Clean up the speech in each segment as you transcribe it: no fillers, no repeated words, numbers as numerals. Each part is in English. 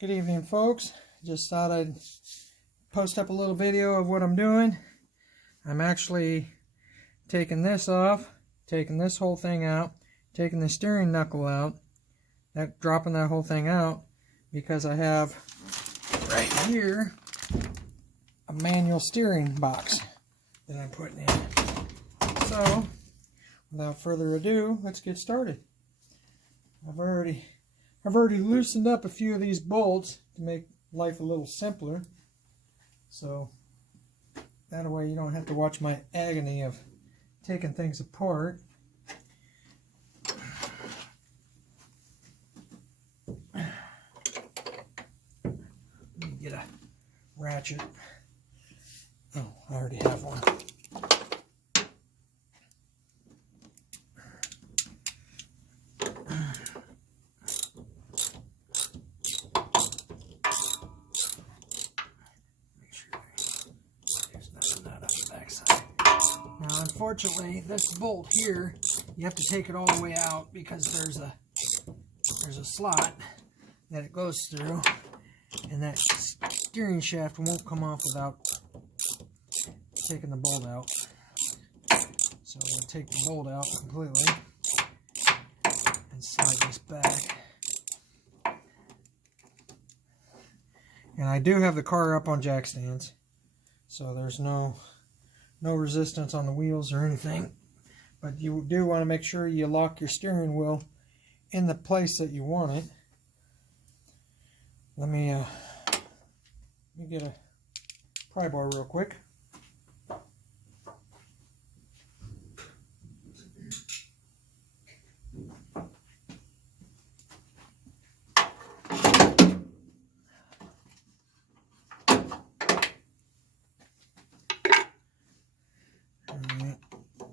Good evening, folks. Just thought I'd post up a little video of what I'm doing. I'm actually taking this off, taking this whole thing out, taking the steering knuckle out, dropping that whole thing out because I have right here a manual steering box that I'm putting in. So, without further ado, let's get started. I've already loosened up a few of these bolts to make life a little simpler. So that way you don't have to watch my agony of taking things apart. Let me get a ratchet. Oh, I already have one. Now, unfortunately, this bolt here, you have to take it all the way out because there's a slot that it goes through, and that steering shaft won't come off without taking the bolt out. So we'll take the bolt out completely and slide this back. And I do have the car up on jack stands, so there's no resistance on the wheels or anything, but you do want to make sure you lock your steering wheel in the place that you want it. Let me get a pry bar real quick.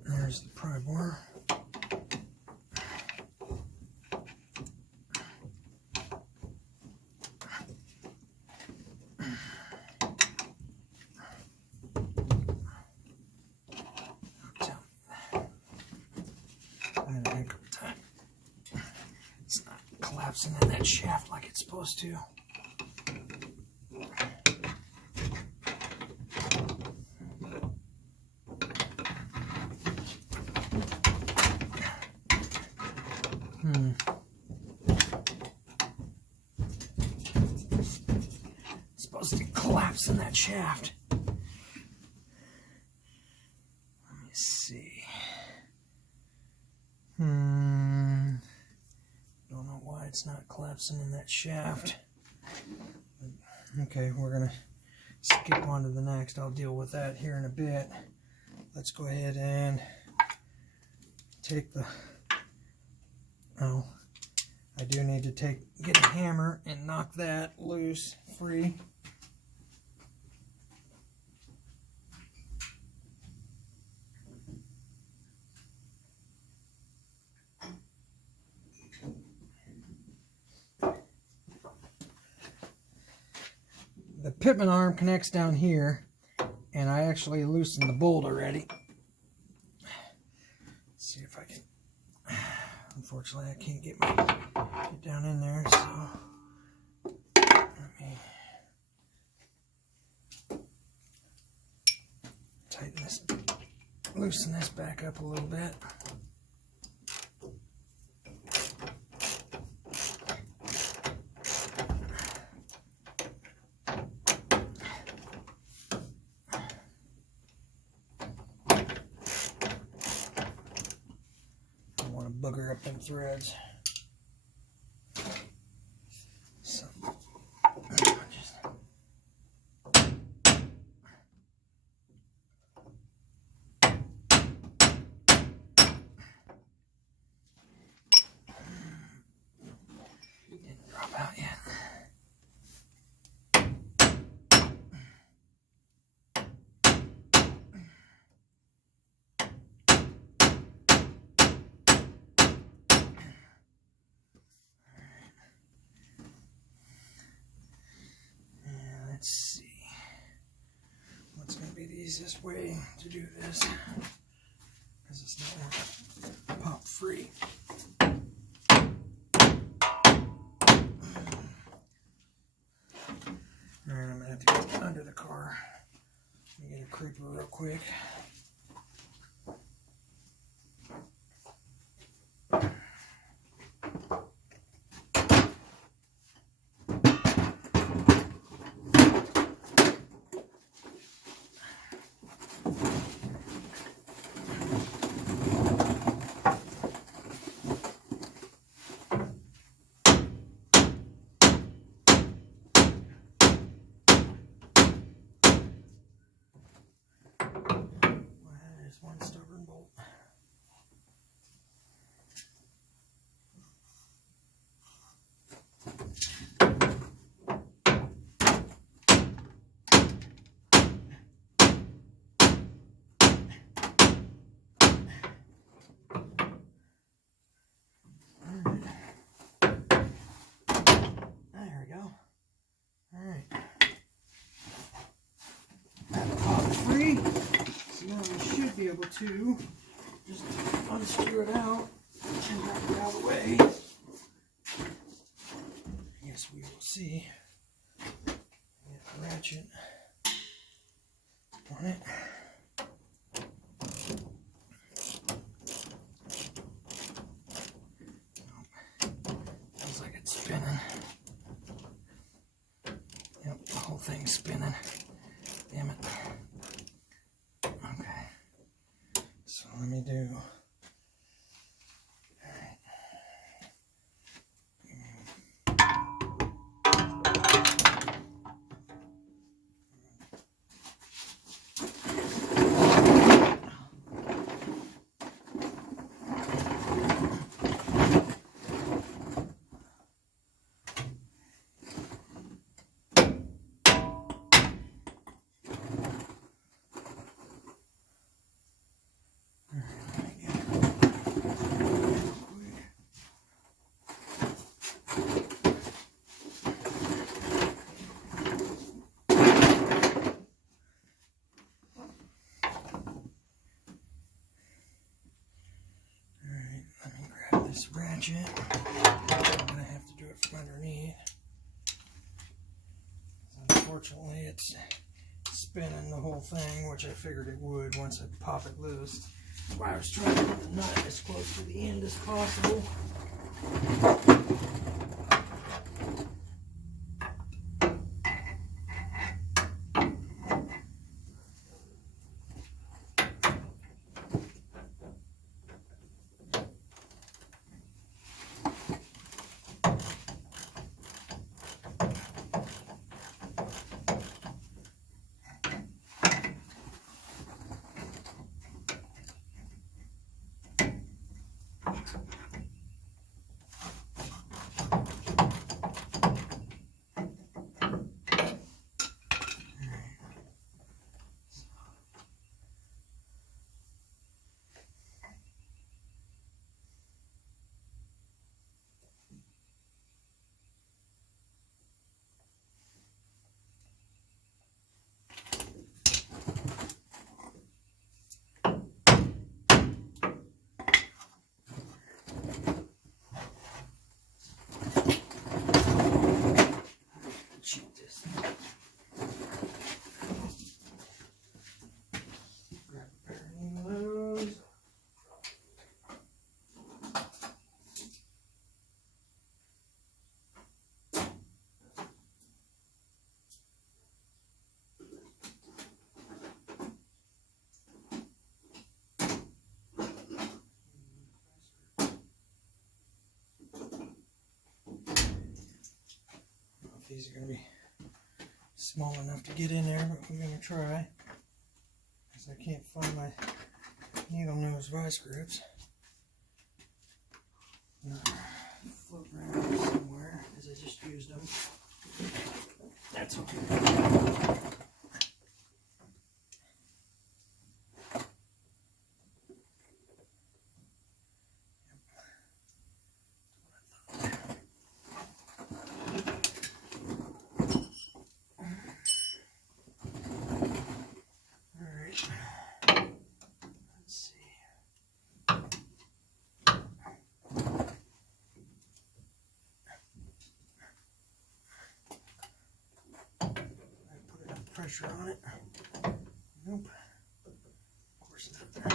There's the pry bar. I had a heck of a time. It's not collapsing in that shaft like it's supposed to. It's supposed to collapse in that shaft. Let me see. Don't know why it's not collapsing in that shaft. Okay, we're gonna skip on to the next. I'll deal with that here in a bit. Let's go ahead and take the... Oh, I do need to get a hammer and knock that loose, free. The pitman arm connects down here, and I actually loosened the bolt already. Let's see if I can. Unfortunately, I can't get down in there, so let me tighten this, loosen this back up a little bit. Booger up them threads. So just didn't drop out yet. Let's see what's going to be the easiest way to do this, because it's not pop free. creeper real quick. One stubborn bolt. There we go. Alright. Pop free. So now we should be able to just unscrew it out and grab it out of the way. I guess we will see. Get the ratchet on it. Feels like it's spinning. Yep, the whole thing's spinning. Damn it. Okay. So let me do. This ratchet, I'm going to have to do it from underneath. Unfortunately, it's spinning the whole thing, which I figured it would once I pop it loose. That's why I was trying to put the nut as close to the end as possible. These are going to be small enough to get in there, but we're going to try, because I can't find my needle nose vice grips. Float around here somewhere, because I just used them. That's okay. Pressure on it. Nope. Of course not.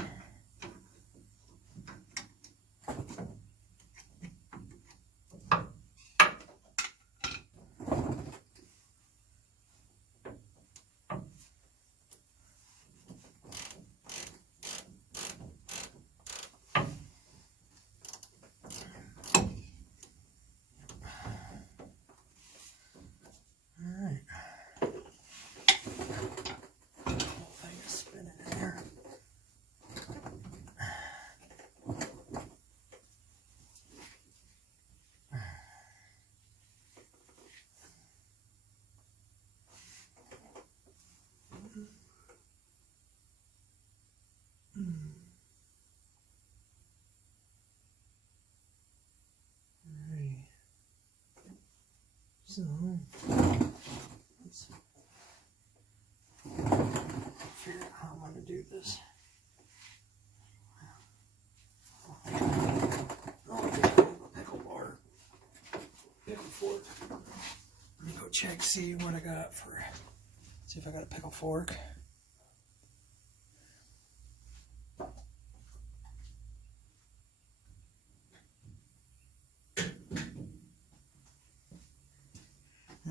So, let's figure out how I'm going to do this. Oh, pickle bar. Pickle fork. Let me go check, see what I got for, see if I got a pickle fork.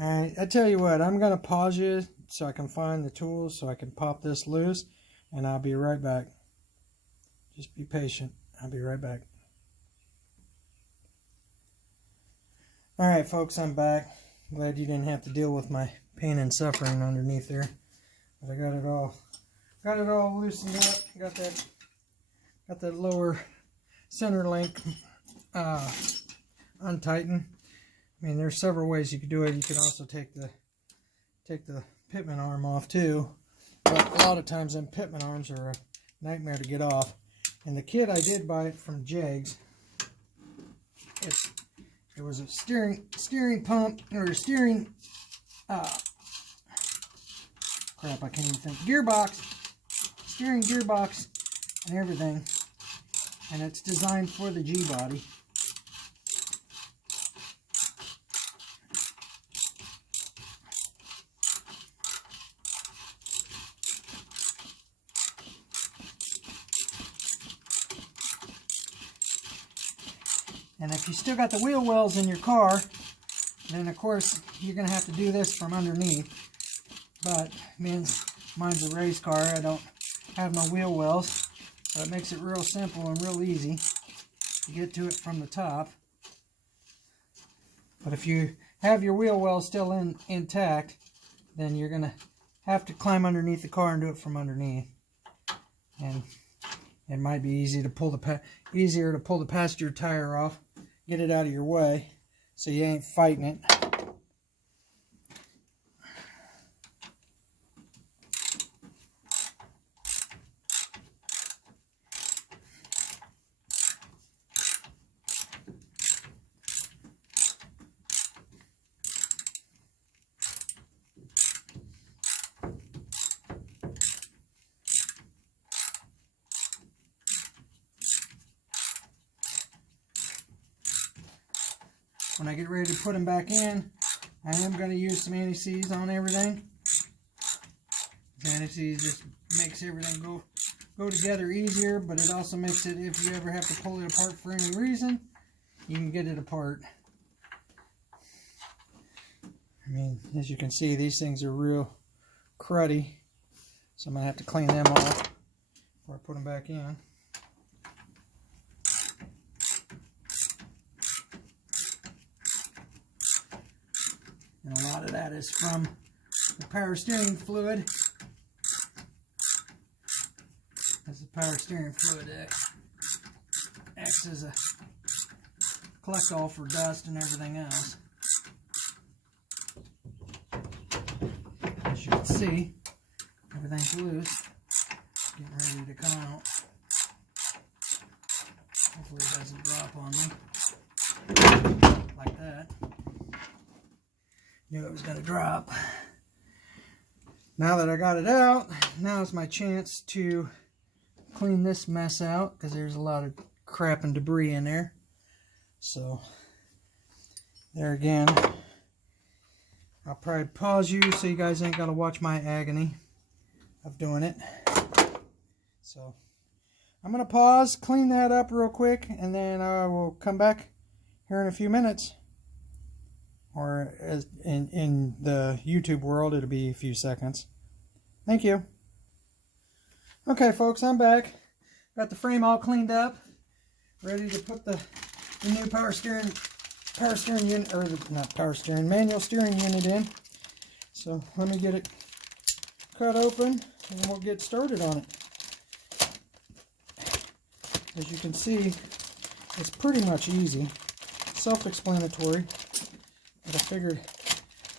Alright, I tell you what, I'm going to pause you so I can find the tools so I can pop this loose, and I'll be right back. Just be patient. I'll be right back. Alright folks, I'm back. Glad you didn't have to deal with my pain and suffering underneath there. But I got it all loosened up. Got that lower center link untightened. I mean, there's several ways you could do it. You can also take the pitman arm off too. But a lot of times them pitman arms are a nightmare to get off. And the kit, I did buy it from Jegs. It was a steering pump, or a steering crap, I can't even think. Gearbox, steering gearbox and everything. And it's designed for the G-body. And if you still got the wheel wells in your car, then of course you're going to have to do this from underneath. But mine's a race car. I don't have no wheel wells, so it makes it real simple and real easy to get to it from the top. But if you have your wheel wells still intact, then you're going to have to climb underneath the car and do it from underneath. And it might be easier to pull the passenger tire off, get it out of your way, so you ain't fighting it. When I get ready to put them back in, I am going to use some anti-seize on everything. Anti-seize just makes everything go together easier, but it also makes it, if you ever have to pull it apart for any reason, you can get it apart. I mean, as you can see, these things are real cruddy, so I'm going to have to clean them off before I put them back in. And a lot of that is from the power steering fluid. As the power steering fluid acts as a collect-all for dust and everything else. As you can see, everything's loose, getting ready to come out. Hopefully it doesn't drop on me like that. Knew it was going to drop. Now that I got it out, now is my chance to clean this mess out, because there's a lot of crap and debris in there. So there again, I'll probably pause you so you guys ain't got to watch my agony. of doing it. So I'm going to pause, clean that up real quick, and then I will come back here in a few minutes. Or as in the YouTube world, it'll be a few seconds. Thank you. Okay, folks, I'm back. Got the frame all cleaned up, ready to put the new power steering unit, or not power steering, manual steering unit in. So let me get it cut open, and we'll get started on it. As you can see, it's pretty much easy, self-explanatory. But I figured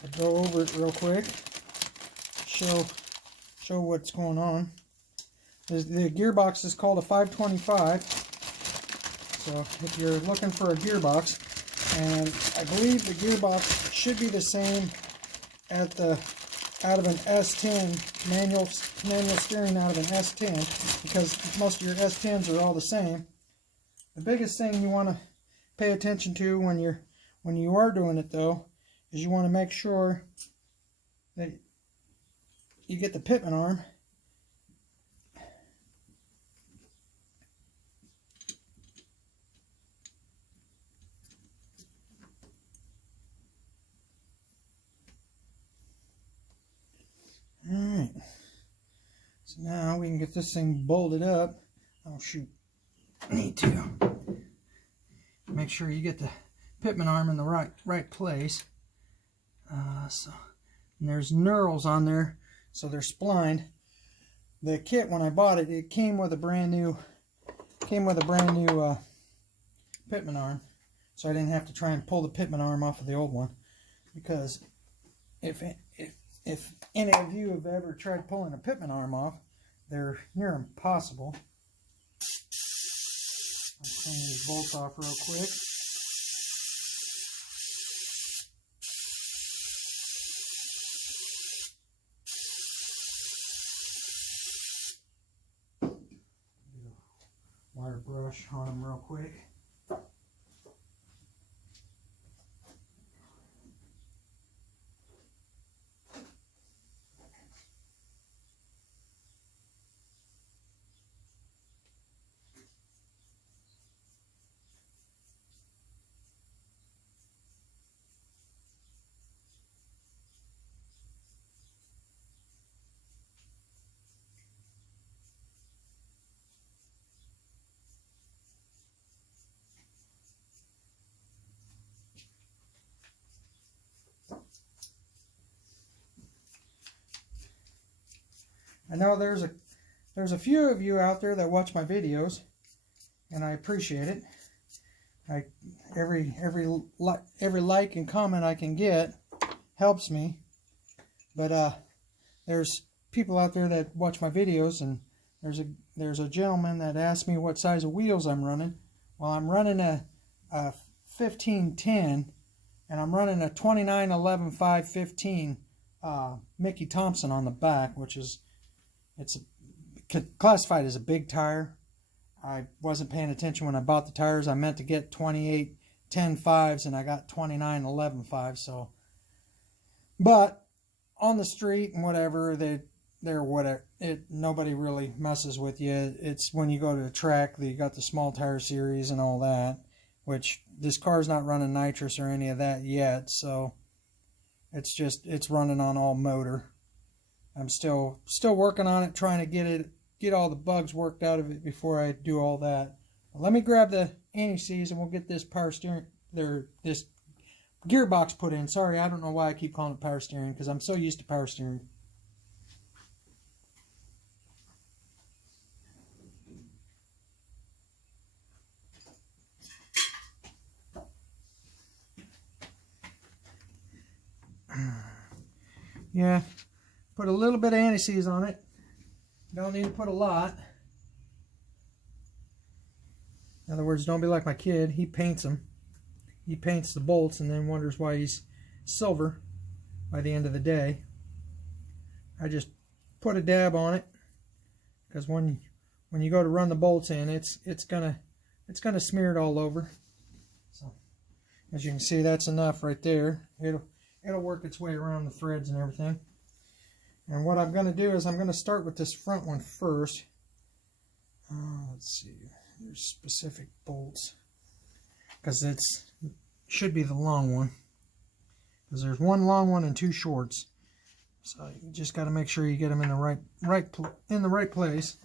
I'd go over it real quick, show what's going on. The gearbox is called a 525. So if you're looking for a gearbox, and I believe the gearbox should be the same out of an S10 manual steering out of an S10, because most of your S10s are all the same. The biggest thing you want to pay attention to when you are doing it, though, is you want to make sure that you get the pitman arm Alright, so now we can get this thing bolted up. Oh shoot, I need to make sure you get the pitman arm in the right place. And there's knurls on there, so they're splined. The kit, when I bought it, it came with a brand new pitman arm, so I didn't have to try and pull the pitman arm off of the old one. Because if any of you have ever tried pulling a pitman arm off, they're near impossible. I'll clean these bolts off real quick. Wire brush on them real quick. I know there's a few of you out there that watch my videos, and I appreciate it. Every like and comment I can get helps me. But there's people out there that watch my videos, and there's a gentleman that asked me what size of wheels I'm running. Well, I'm running a 1510, and I'm running a 2911 515 Mickey Thompson on the back, which is it's classified as a big tire. I wasn't paying attention when I bought the tires. I meant to get 2810 5s, and I got 2911 5s. So, but on the street and whatever, they're whatever. Nobody really messes with you. It's when you go to the track that you got the small tire series and all that, which this car's not running nitrous or any of that yet. So it's running on all motor. I'm still working on it, trying to get all the bugs worked out of it before I do all that. Let me grab the anti-seize and we'll get this this gearbox put in. Sorry, I don't know why I keep calling it power steering, because I'm so used to power steering. Yeah, put a little bit of anti-seize on it. Don't need to put a lot. In other words, don't be like my kid. He paints them. He paints the bolts and then wonders why he's silver by the end of the day. I just put a dab on it, because when you go to run the bolts in, it's gonna smear it all over. So as you can see, that's enough right there. It'll work its way around the threads and everything. And what I'm going to do is I'm going to start with this front one first. Let's see, there's specific bolts, because it should be the long one, because there's one long one and two shorts. So you just got to make sure you get them in the right place.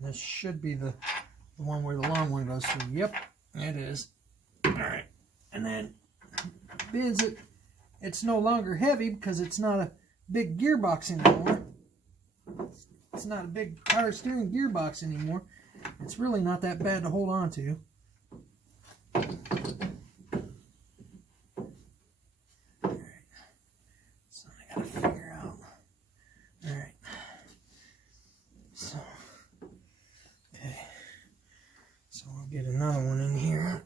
This should be the one where the long one goes through. Yep, it is. All right, and then bids it's no longer heavy because it's not a big gearbox anymore. It's not a big power steering gearbox anymore. It's really not that bad to hold on to. Alright. So I gotta figure out. Alright. So, okay. So I'll get another one in here.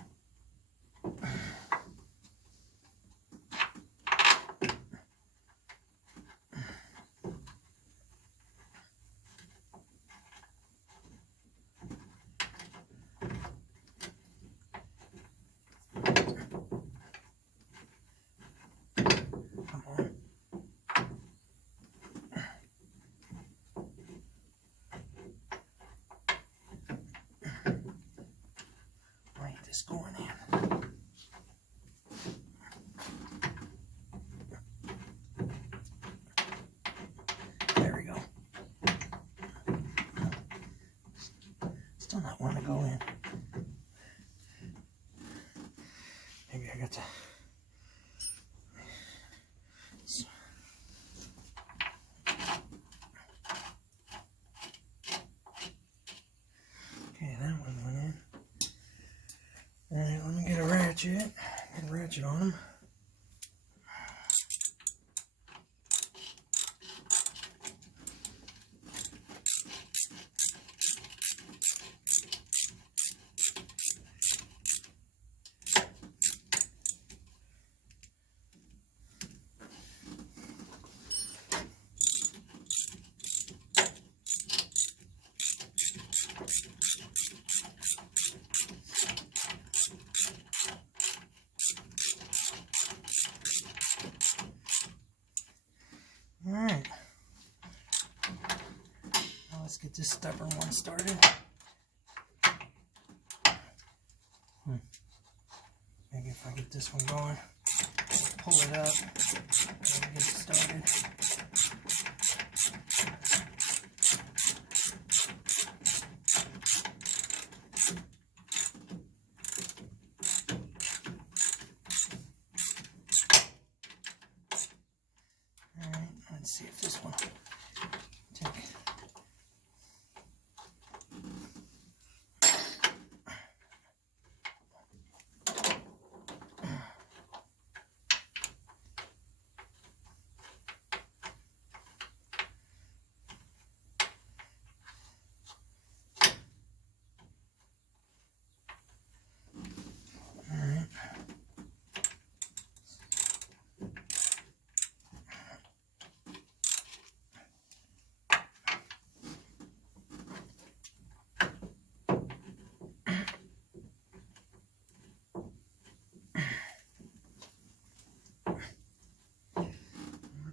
Going in. There we go. Still not wanting to go in. Maybe I got to. Okay, that one went in. Alright, let me get a ratchet. Get a ratchet on them. Alright, now let's get this stubborn one started. Maybe if I get this one going, pull it up, and get it started. Let's see if this one take.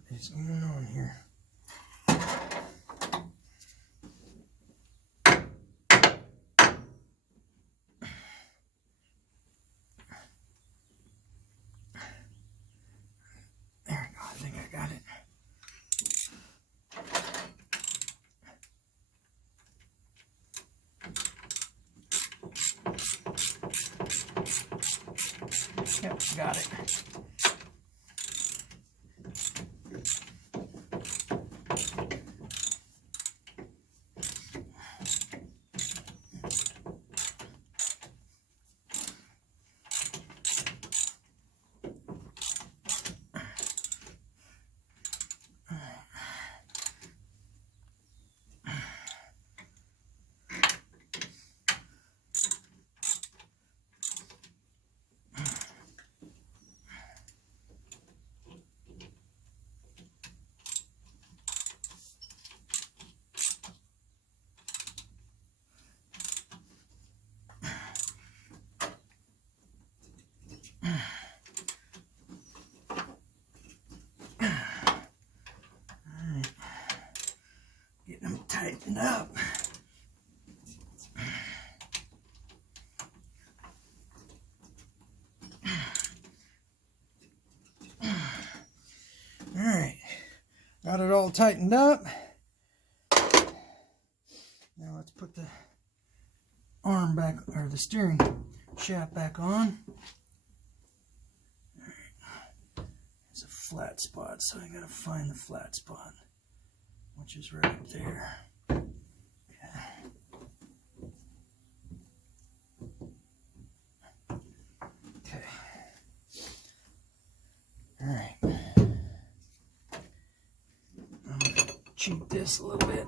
What's going on here? There we go, I think I got it. Yep, got it. tightened up. Alright, got it all tightened up. Now let's put the arm back, or the steering shaft back on. There's a flat spot, so I gotta find the flat spot, which is right up there. Okay. Alright. I'm gonna cheat this a little bit.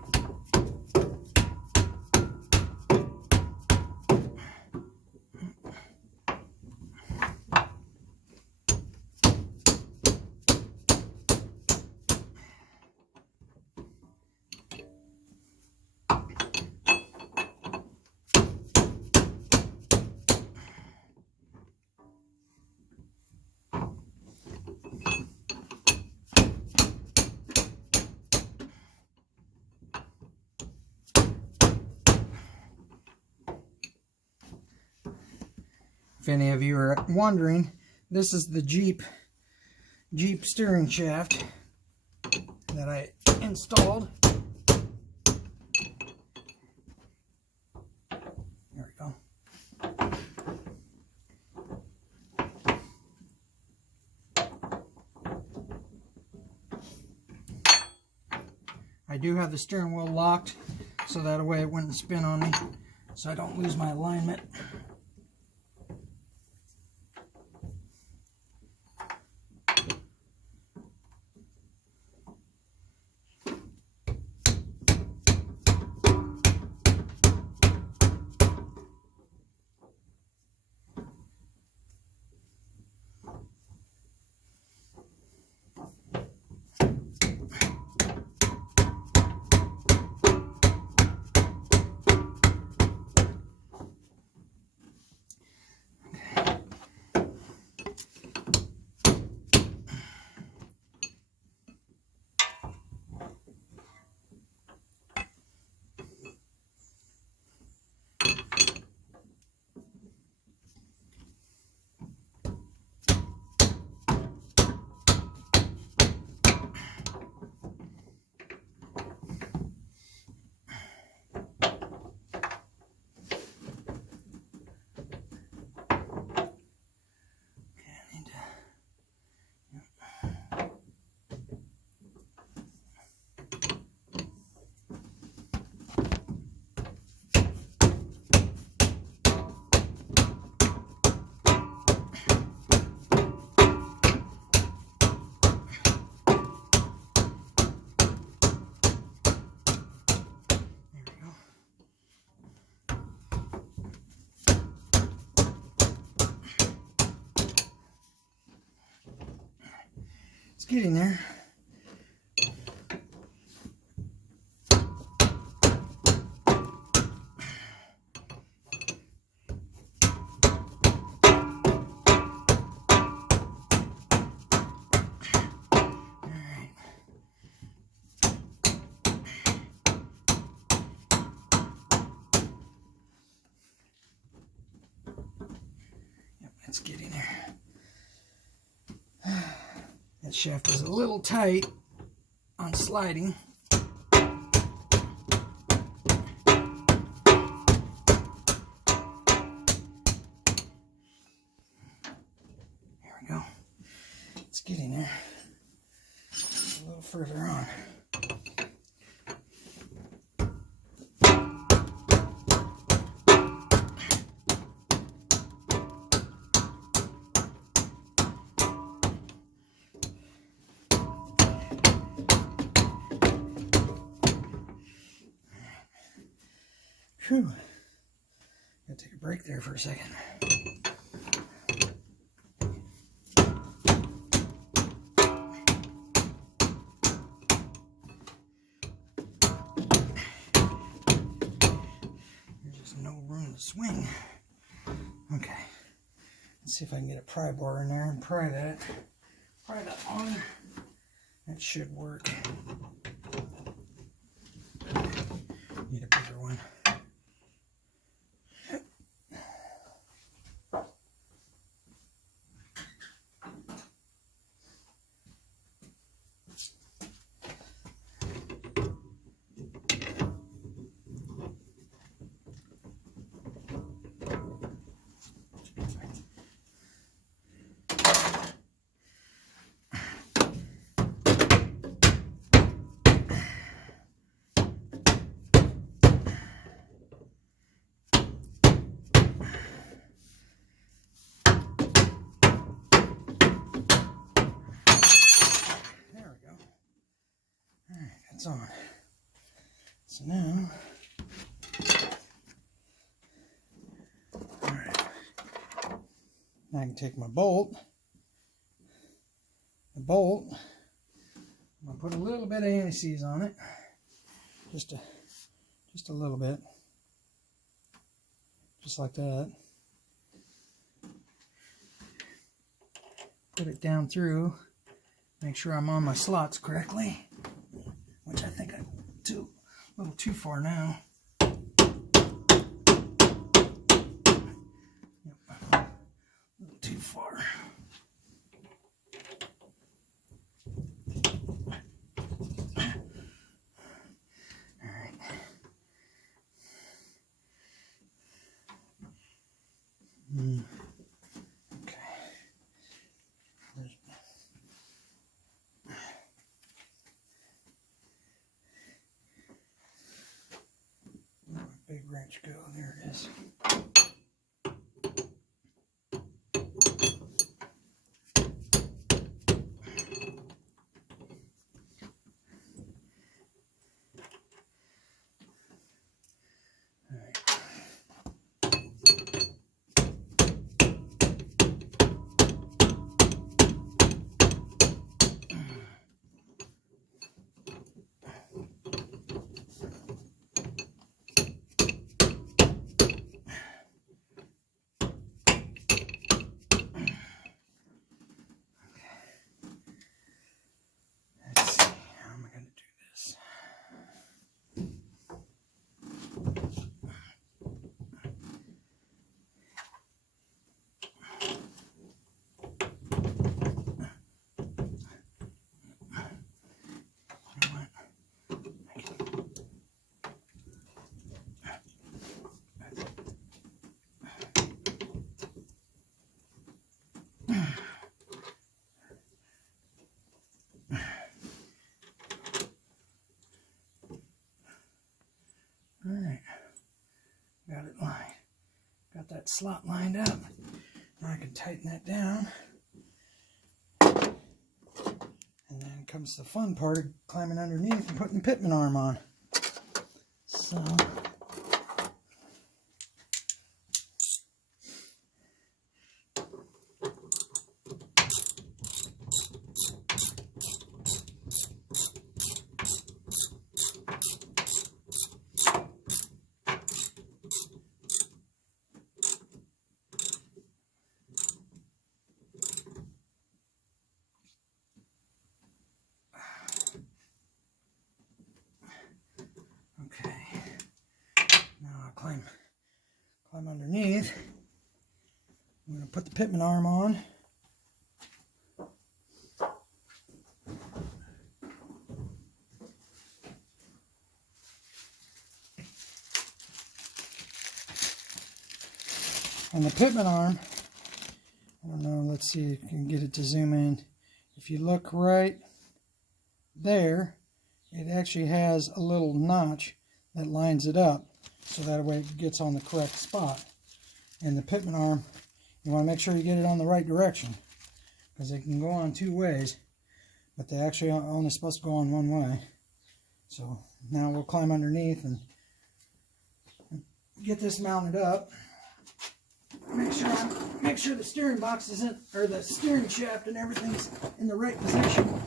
If any of you are wondering, this is the Jeep steering shaft that I installed. There we go. I do have the steering wheel locked, so that way it wouldn't spin on me, so I don't lose my alignment. It's getting there. It's getting there. That shaft is a little tight on sliding. There we go. It's getting there. A little further on. Whew. Gotta take a break there for a second. There's just no room to swing. Okay. Let's see if I can get a pry bar in there and pry that on. That should work. it's on. So now, alright, now I can take my bolt. The bolt, I'm going to put a little bit of anti-seize on it. Just a little bit. Just like that. Put it down through. Make sure I'm on my slots correctly. Which I think I'm a little too far now. Yep. A little too far. Okay. Where'd my big wrench go? There it is. Alright, got it lined. Got that slot lined up. Now I can tighten that down. And then comes the fun part of climbing underneath and putting the pitman arm on. So, climb underneath. I'm going to put the pitman arm on. And the pitman arm, I don't know, let's see if you can get it to zoom in. If you look right there, it actually has a little notch that lines it up. So that way it gets on the correct spot. And the pitman arm, you want to make sure you get it on the right direction, because they can go on two ways, but they actually are only supposed to go on one way. So now we'll climb underneath and get this mounted up. Make sure the steering box isn't, or the steering shaft and everything's in the right position.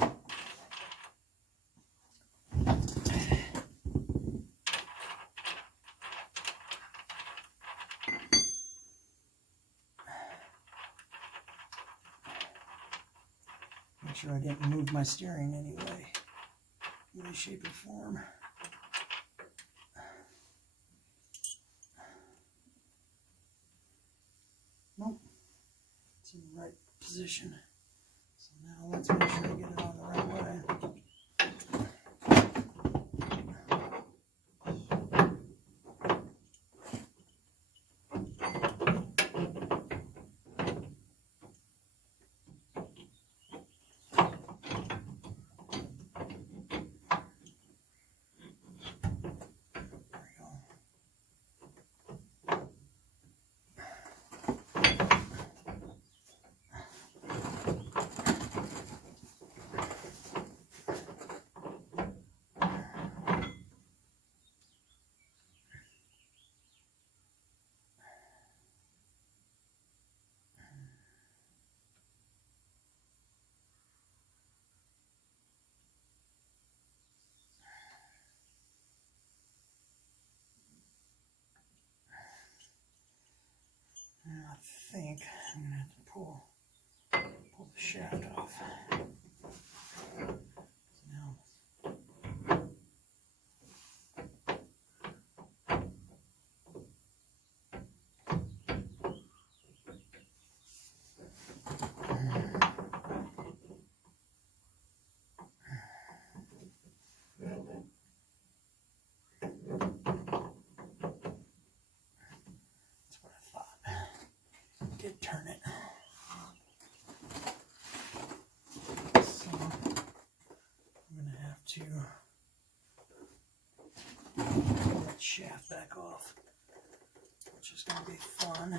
Make sure I didn't move my steering anyway, any shape or form. Nope, it's in the right position. So now let's make sure I get it on the right way. shaft off. Now, that's what I thought. Did turn it. So I'm going to have to pull that shaft back off, which is going to be fun.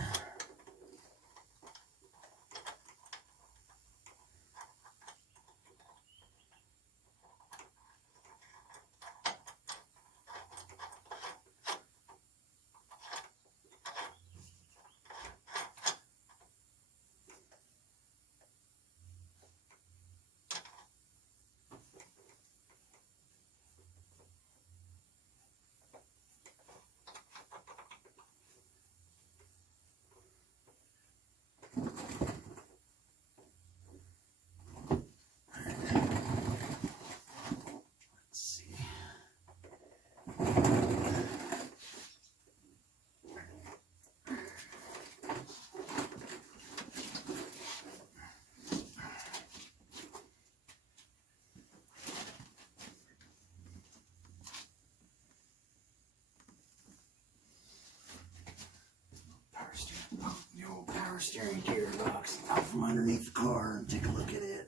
The old power steering gearbox out from underneath the car and take a look at it.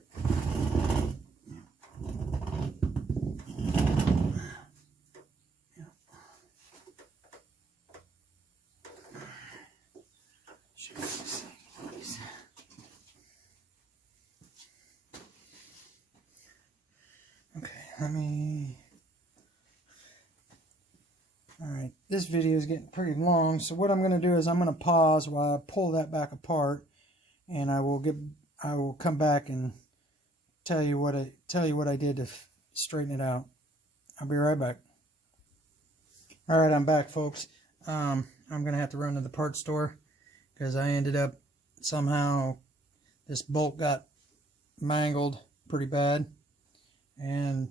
Okay, let me... Alright, this video is getting pretty long, so what I'm going to do is I'm going to pause while I pull that back apart, and I will come back and tell you what I did to straighten it out. I'll be right back. Alright, I'm back, folks. I'm going to have to run to the parts store because I ended up somehow, this bolt got mangled pretty bad, and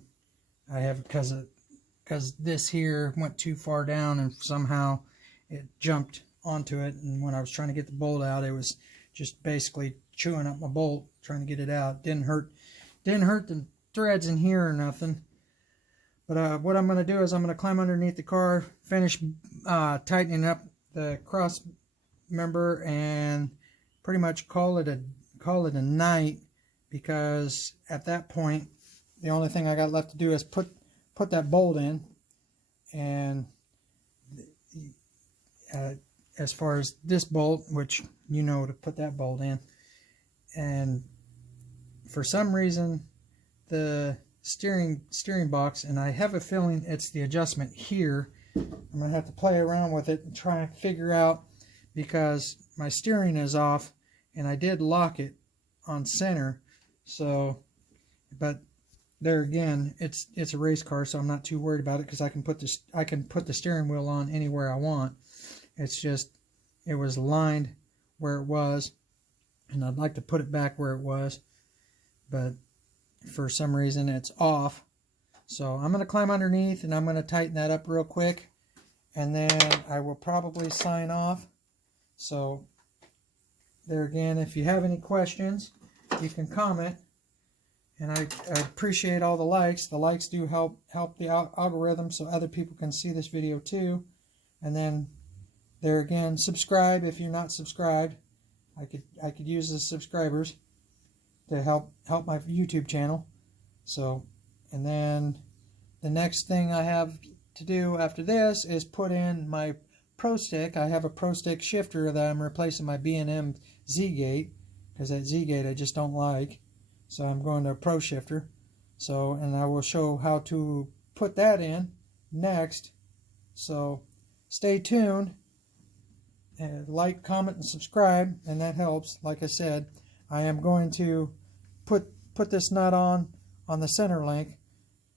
I have, because this here went too far down and somehow it jumped onto it, and when I was trying to get the bolt out, it was just basically chewing up my bolt trying to get it out. Didn't hurt the threads in here or nothing. But what I'm going to do is I'm going to climb underneath the car, finish tightening up the cross member, and pretty much call it a night, because at that point the only thing I got left to do is put that bolt in. And as far as this bolt, which you know to put that bolt in, and for some reason the steering box, and I have a feeling it's the adjustment here, I'm gonna have to play around with it and try and figure out, because my steering is off and I did lock it on center. So, but there again, it's a race car, so I'm not too worried about it, because I can put the steering wheel on anywhere I want. It's just, it was aligned where it was, and I'd like to put it back where it was, but for some reason it's off. So I'm going to climb underneath and I'm going to tighten that up real quick, and then I will probably sign off. So there again, if you have any questions, you can comment. And I appreciate all the likes. The likes do help the algorithm so other people can see this video too. And then there again, subscribe if you're not subscribed. I could use the subscribers to help my YouTube channel. So, and then the next thing I have to do after this is put in my Pro Stick. I have a Pro Stick shifter that I'm replacing my B&M Z-Gate, because that Z-Gate I just don't like. So I'm going to a Pro Shifter. So, and I will show how to put that in next. So stay tuned. And like, comment, and subscribe, and that helps. Like I said, I am going to put this nut on the center link,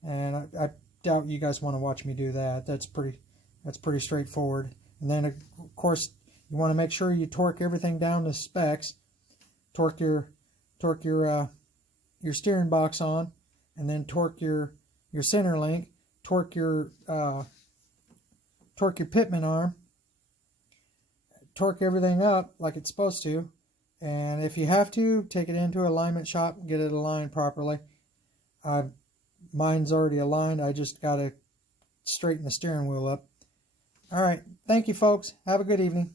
and I doubt you guys want to watch me do that. That's pretty straightforward. And then of course you want to make sure you torque everything down to specs. Torque torque your steering box on, and then torque your center link, torque your pitman arm, torque everything up like it's supposed to, and if you have to, take it into an alignment shop and get it aligned properly. Mine's already aligned. I just got to straighten the steering wheel up. All right, thank you folks. Have a good evening.